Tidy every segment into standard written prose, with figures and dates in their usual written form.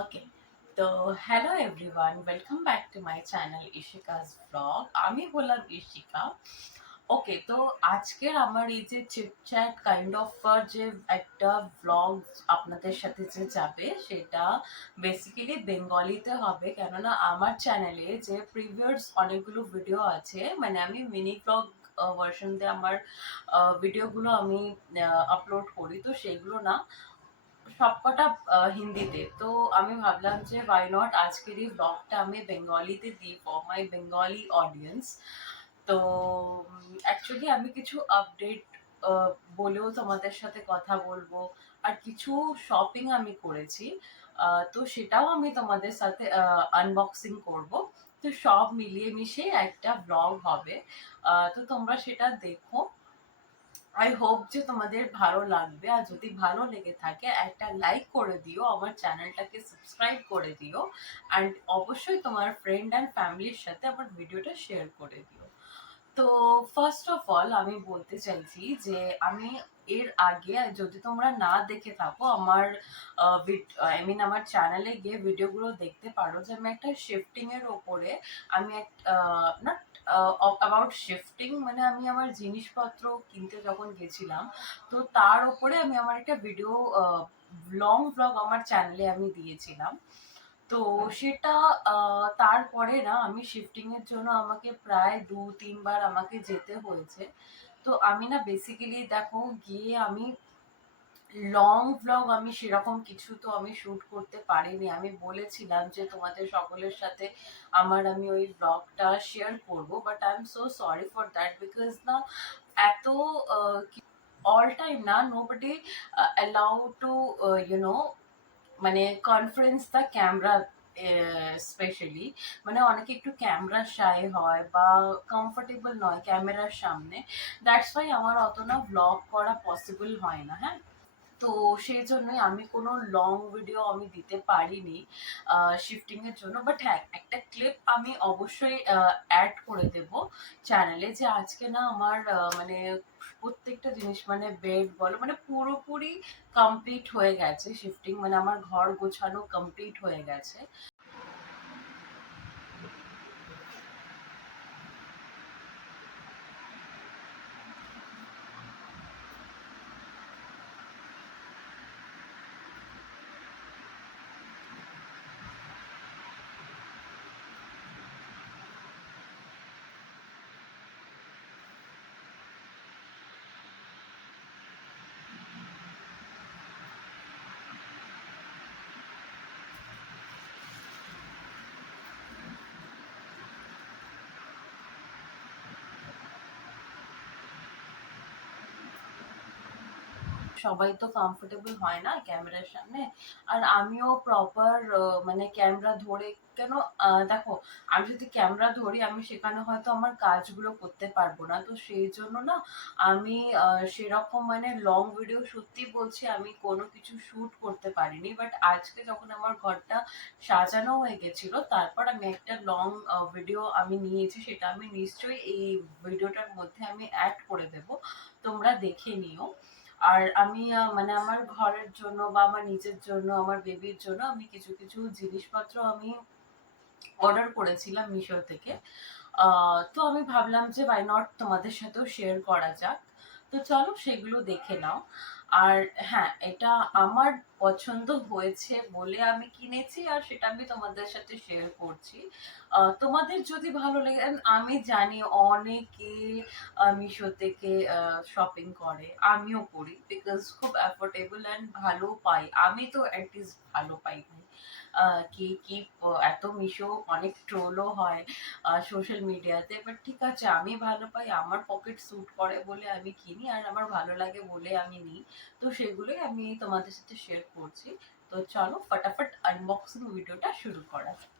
ওকে, তো hello everyone, welcome back to my channel Ishika's blog. আমি হলাম ইশিকা। ওকে, তো আজকের আমার এই যে চিটচ্যাট কাইন্ড অফ যে একটা ব্লগ আপনাদের সাথে যে যাবে সেটা বেসিক্যালি বেঙ্গলিতে হবে, কেননা আমার চ্যানেলে যে প্রিভিয়াস অনেকগুলো ভিডিও আছে, মানে আমি মিনি ব্লগ ভার্সন দিয়ে আমার ভিডিওগুলো আমি আপলোড করি, তো সেগুলো না সবকটা হিন্দিতে। তো আমি ভাবলাম যে ওয়াই নট আজকের এই ব্লগটা আমি বেঙ্গলিতে দিই ফর মাই বেঙ্গলি অডিয়েন্স। তো অ্যাকচুয়ালি আমি কিছু আপডেট বলেও তোমাদের সাথে কথা বলবো, আর কিছু শপিং আমি করেছি, তো সেটাও আমি তোমাদের সাথে আনবক্সিং করব। তো সব মিলিয়ে মিশিয়ে একটা ব্লগ হবে। তো তোমরা সেটা দেখো। আই হোপ যে তোমাদের ভালো লাগবে, আর যদি ভালো লেগে থাকে একটা লাইক করে দিও, আমার চ্যানেলটাকে সাবস্ক্রাইব করে দিও, অ্যান্ড অবশ্যই তোমার ফ্রেন্ড অ্যান্ড ফ্যামিলির সাথে আমার ভিডিওটা শেয়ার করে দিও। তো ফার্স্ট অফ অল আমি বলতে চাইছি যে আমি এর আগে, যদি তোমরা না দেখে থাকো আমার আমার চ্যানেলে গিয়ে ভিডিওগুলো দেখতে পারো, যে আমি একটা শিফটিং এর ওপরে আমি না অ্যাবাউট শিফটিং, মানে আমি আমার জিনিসপত্র কিনতে যখন গেছিলাম, তো তার উপরে আমি আমার একটা ভিডিও লং ব্লগ আমার চ্যানেলে আমি দিয়েছিলাম। তো সেটা তারপরে না আমি শিফটিং এর জন্য আমাকে প্রায় 2-3 বার আমাকে যেতে হয়েছে। তো আমি না বেসিক্যালি দেখো গিয়ে আমি লং ভ্লগ আমি সেরকম কিছু তো আমি শুট করতে পারিনি। আমি বলেছিলাম যে তোমাদের সকলের সাথে আমি ওই ব্লগটা শেয়ার করব, but I am so sorry for that, because না এত অল টাইম না নোবডি অ্যালাউ টু ইউনো মানে কনফারেন্স দ্য ক্যামেরা, স্পেশালি মানে অনেকে একটু ক্যামেরা শাই হয় বা কমফোর্টেবল নয় ক্যামেরার সামনে। দ্যাটস ওয়াই আমার অত না ব্লগ করা পসিবল হয় না। হ্যাঁ, তো সেই জন্যই আমি কোনো লং ভিডিও আমি দিতে পারিনি শিফটিং এর জন্য। বাট হ্যাঁ, একটা ক্লিপ আমি অবশ্যই অ্যাড করে দেব চ্যানেলে, যে আজকে না আমার মানে প্রত্যেকটা জিনিস, মানে বেড বলো, মানে পুরোপুরি কমপ্লিট হয়ে গেছে শিফটিং, মানে আমার ঘর গোছানো কমপ্লিট হয়ে গেছে। সবাই তো কমফোর্টেবল হয় না ক্যামেরার সামনে, আর আমিও প্রপার মানে ক্যামেরা ধরে কেন, দেখো আমি যদি ক্যামেরা ধরি আমি সেখানে হয়তো আমার কাজগুলো করতে পারবো না, তো সেই জন্য না আমি সেরকম মানে লং ভিডিও সত্যি বলছি আমি কোনো কিছু শুট করতে পারিনি। বাট আজকে যখন আমার ঘরটা সাজানো হয়ে গেছিল, তারপর আমি একটা লং ভিডিও আমি নিয়েছি, সেটা আমি নিশ্চয়ই এই ভিডিওটার মধ্যে আমি অ্যাড করে দেব, তোমরা দেখে নিও। আর আমি মানে আমার ঘরের জন্য বা আমার নিজের জন্য, আমার বেবির জন্য আমি কিছু কিছু জিনিসপত্র আমি অর্ডার করেছিলাম মিশো থেকে। তো আমি ভাবলাম যে ওয়াই নট তোমাদের সাথেও শেয়ার করা যাক। তো চলো সেগুলো দেখে নাও। আর হ্যাঁ, এটা আমার পছন্দ হয়েছে বলে আমি কিনেছি, আর সেটা আমি তোমাদের সাথে শেয়ার করছি। তোমাদের যদি ভালো লাগে, and আমি জানি অনেকে মিশো থেকে শপিং করে, আমিও করি, বিকজ খুব অ্যাফোর্ডেবল অ্যান্ড ভালো পাই, আমি তো অ্যাটলিস্ট ভালো পাই ভাই। কি কি এত মিশো অনেক ট্রোলও হয় সোশ্যাল মিডিয়াতে, বাট ঠিক আছে, আমি ভালো পাই, আমার পকেট স্যুট করে বলে আমি কিনি, আর আমার ভালো লাগে বলে আমি নিই। তো সেগুলোই আমি তোমাদের সাথে শেয়ার করছি। তো চলো ফটাফট আনবক্সিং ভিডিওটা শুরু করা যাক।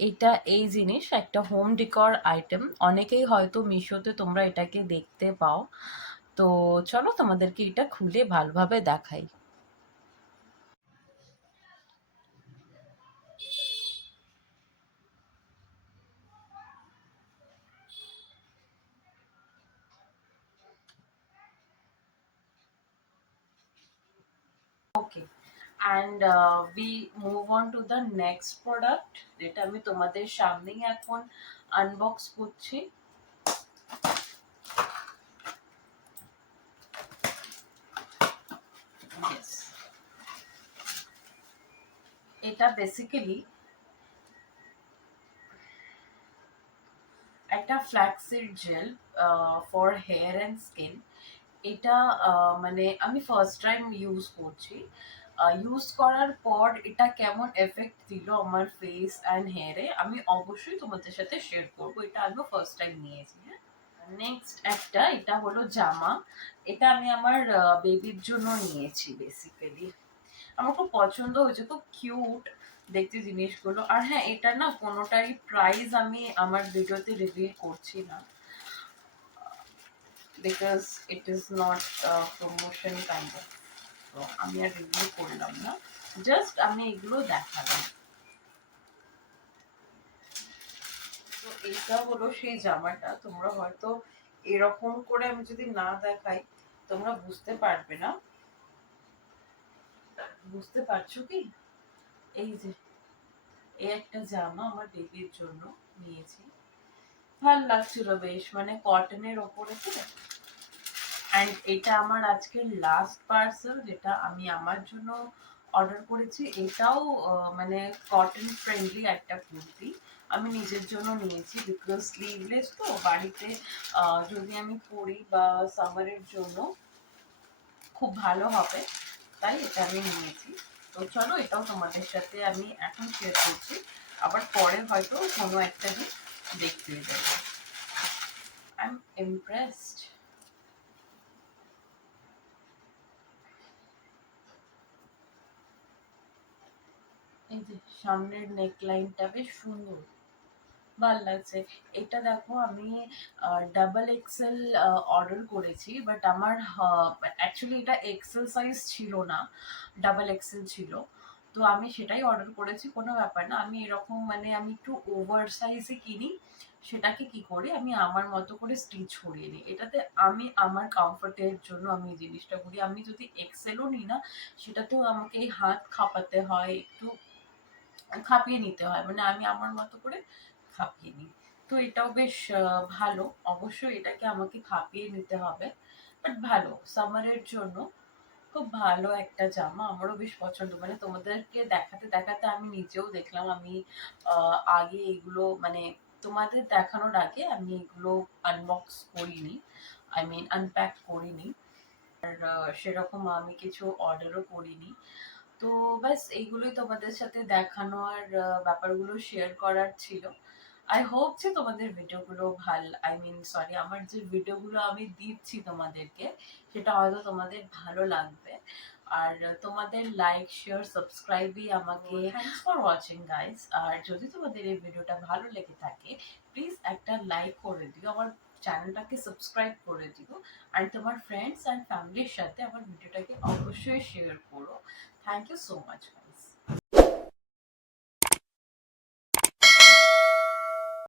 এটা এই জিনিস একটা হোম ডেকর আইটেম, অনেকেই হয়তো মিশোতে তোমরা এটাকে দেখতে পাও। তো চলো তোমাদেরকে এটা খুলে ভালোভাবে দেখাই। And we move on to the next product, যেটা আমি তোমাদের সামনেই এখন আনবক্স করছি। Yes. এটা বেসিক্যালি একটা flaxseed gel for hair and skin. এটা মানে আমি ফার্স্ট টাইম ইউজ করছি। ইউজ করার পর এটা কেমন এফেক্ট দিল আমার ফেস অ্যান্ড হেয়ারে আমি অবশ্যই তোমাদের সাথে শেয়ার করবো। এটা আমি ফার্স্ট টাইম নিয়েছি। হ্যাঁ, নেক্সট একটা, এটা হলো জামা। এটা আমি আমার বেবির জন্য নিয়েছি বেসিক্যালি। আমার খুব পছন্দ হয়েছে, খুব কিউট দেখতে জিনিসগুলো। আর হ্যাঁ, এটা না কোনোটারই প্রাইস আমি আমার ভিডিওতে রিভিল করছি না, because it is not promotion kind of. তো আমি আর রিভিউ করলাম না, জাস্ট আমি এগুলো দেখালাম। তো এইটা হলো সেই জামাটা। তোমরা হয়তো এরকম করে আমি যদি না দেখাই তোমরা বুঝতে পারবে না। বুঝতে পারছো কি? এই যে এই একটা জামা আমার বেবির জন্য নিয়েছি। ভাল লাগছিল বেশ, মানে কটনের ওপরে তো। অ্যান্ড এটা আমার আজকের লাস্ট পার্সেল যেটা আমি আমার জন্য অর্ডার করেছি। এটাও মানে কটন ফ্রেন্ডলি একটা কুর্তি আমি নিজের জন্য নিয়েছি, বিকজ স্লিভলেস তো বাড়িতে যদি আমি পরি বা সামারের জন্য খুব ভালো হবে, তাই এটা আমি নিয়েছি। তো চলো, এটাও তোমাদের সাথে আমি এখন শেয়ার করছি, আবার পরে হয়তো কোনো একটা দিন দেখতে যাবো। I am impressed. এই যে সামনের নেকলাইনটা বেশ সুন্দর, ভাল লাগছে। এটা দেখো আমি ডাবল এক্সেল অর্ডার করেছি, বাট আমার অ্যাকচুয়ালি এটা এক্সেল সাইজ ছিল না, ডাবল এক্সেল ছিল। তো আমি সেটাই অর্ডার করেছি, কোনো ব্যাপার না। আমি এরকম মানে আমি একটু ওভার সাইজে কিনি, সেটাকে কি করি আমি আমার মতো করে স্টিচ করিয়ে নিই। এটাতে আমি আমার কমফোর্টের জন্য আমি এই জিনিসটা করি। আমি যদি এক্সেলও নিই না, সেটাতেও আমাকে এই হাত খাপাতে হয়, একটু খাপিয়ে নিতে হয়, মানে আমি আমার মতো করে খাপিয়ে নিই। তো এটাও বেশ ভালো। অবশ্যই এটাকে আমাকে খাপিয়ে নিতে হবে, বাট ভালো সামারের জন্য খুব ভালো একটা জামা। আমারও বেশ পছন্দ, মানে তোমাদেরকে দেখাতে দেখাতে আমি নিজেও দেখলাম। আমি আগে এগুলো মানে তোমাদের দেখানোর আগে আমি এগুলো আনবক্স করিনি, আই মিন আনপ্যাক করিনি। আর সেরকম আমি কিছু অর্ডারও করিনি। তো ব্যাস এইগুলোই তোমাদের সাথে দেখানো আর ব্যাপারগুলো শেয়ার করার ছিল। আই হোপ যে তোমাদের ভিডিওগুলো আই মিন সরি, আমার যে ভিডিওগুলো আমি দিচ্ছি তোমাদেরকে, সেটা হয়তো তোমাদের ভালো লাগবে। আর তোমাদের লাইক শেয়ার সাবস্ক্রাইবই আমাকে, থ্যাঙ্কস ফর ওয়াচিং গাইস। আর যদি তোমাদের এই ভিডিওটা ভালো লেগে থাকে, প্লিজ একটা লাইক করে দিও, আমার চ্যানেলটাকে সাবস্ক্রাইব করে দিও। আর তোমার ফ্রেন্ডস অ্যান্ড ফ্যামিলির সাথে আমার ভিডিওটাকে অবশ্যই শেয়ার করো। Thank you so much, guys.